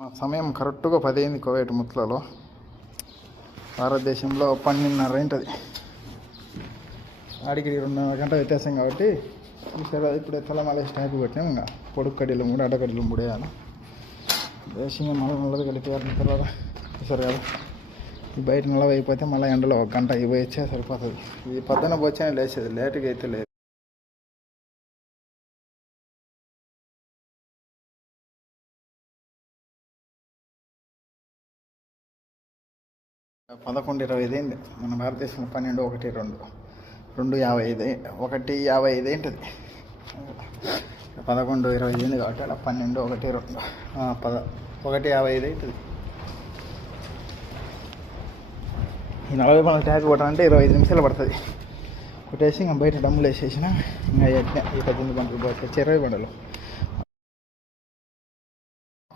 మా సమయం కరెక్ట్గా 10 అయింది. కువైట్ ముత్లలో భారతదేశంలో 12:30 ఉంటుంది. ఆడికి 2.5 గంట వ్యత్యాసం కాబట్టి సరే ఇప్పుడు తలమాల స్టాప్ పెట్టినాం. ఇంకా పొడుగు కడ్డీలు 3 అడ్డకడ్డీలు 3 వేయాలి. దేశంగా నల్లది కలిపి తర్వాత సరే కదా. ఈ బయట నల్లవి అయిపోతే మళ్ళీ ఎండలో 1 గంట ఇవ్వచ్చే సరిపోతుంది. ఈ పొద్దున వచ్చానే లేచేది, లేటుగా అయితే లేదు. పదకొండు 25 అయింది. మన భారతదేశంలో 12, 1, 2, 2:55, 1:55 ఏంటది. 11, 25 అయింది కాబట్టి అలా 12, 1, 2, 1:55 అవుతుంది. ఈ 40 బండ్ల ట్యాగ్ కొట్టాలంటే 25 నిమిషాలు పడుతుంది. కొట్టేసి ఇంకా బయట డమ్ములు వేసేసిన ఇంకా ఈ 18 బండ్లు పోతే 20 బండలు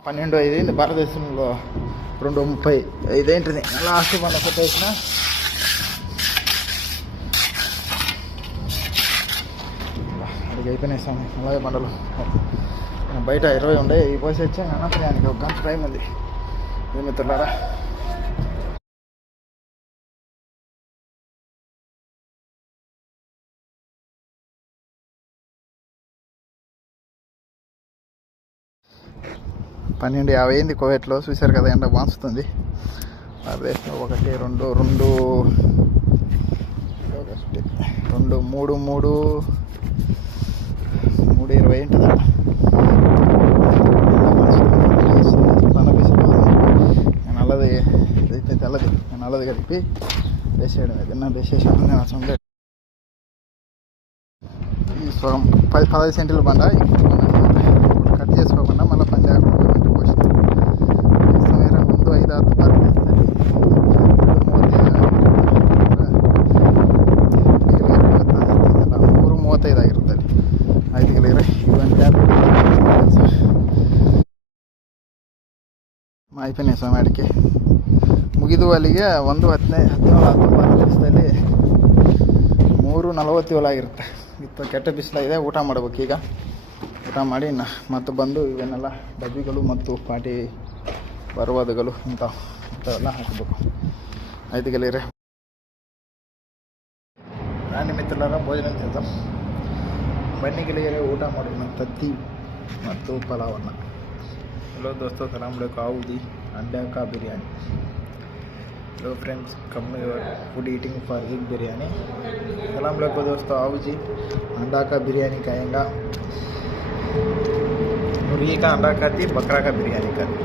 12:05 అయింది. భారతదేశంలో 2:35 ఏంటిది. లాస్ట్ బండ కొట్టేసిన అడిగి అయిపోయినాయి స్వామి 40 బండలు. బయట 20 ఉండే ఈ పోసి వచ్చి అనంతరానికి 1 గంట టైం ఉంది. ఏ మిత్రులారా, పన్నెండు 50 అయింది. కువైట్లో చూశారు కదా, ఎండ బాగుంటుంది. భారతదేశంలో 1, 2, 3:20 ఏంటిదా. నల్లది అయితే తెల్లది, నల్లది కలిపి వేసేయడం. ఏదన్నా వేసేసాను నేను అసలు. ఈ సగం 15 సెంటీల బండ కట్ చేసుకోకుండా మళ్ళీ పని లేకుండా పోసిన ముందు 5-6 పార్క్ ఇస్తుంది. 3:35 ಆಗಿರುತ್ತದೆ. 5 ಕಿಲೋ ಇವೆಂಟ್ అయిపోయినాయి స్వామి. అడికి ಮುಗಿದು ಅಲ್ಲಿಗೆ 1:17 ನಿಮಿಷದಲ್ಲಿ 3:47 ಆಗಿರುತ್ತೆ. ಇತ್ತು ಕೆಟ್ಟ ಬಿಸಿಲಾಗಿದೆ. ಊಟ ಮಾಡ್ಬೇಕು. ಈಗ ಊಟ ಮಾಡಿ ಮತ್ತು ಬಂದು ಇವನ್ನೆಲ್ಲ ಡಬ್ಬಿಗಳು ಮತ್ತು ಪಾಟಿ ಬರುವಾದಗಳು ಇಂಥವೆಲ್ಲ ಹಾಕಬೇಕು. 5 ಗೆಳೆಯರೆ, ರಾಣಿ ಮಿತ್ರರ ಭೋಜನ చేద్దాం. ಬನ್ನಿ ಗೆಳೆಯರೆ, ಊಟ ಮಾಡೋಣ. ತತ್ತಿ ಮತ್ತು ಪಲಾವನ್ನು. हेलो दोस्तों, सलाम अलैकुम. आऊदी अंडा का biryani. Hello friends, come food eating for egg biryani. सलाम अलैकुम दोस्तों. आओ जी, अंडा का बिरयानी खाएंगा. मुर्गी का अंडा खाती, बकरा का बिरयानी खाती.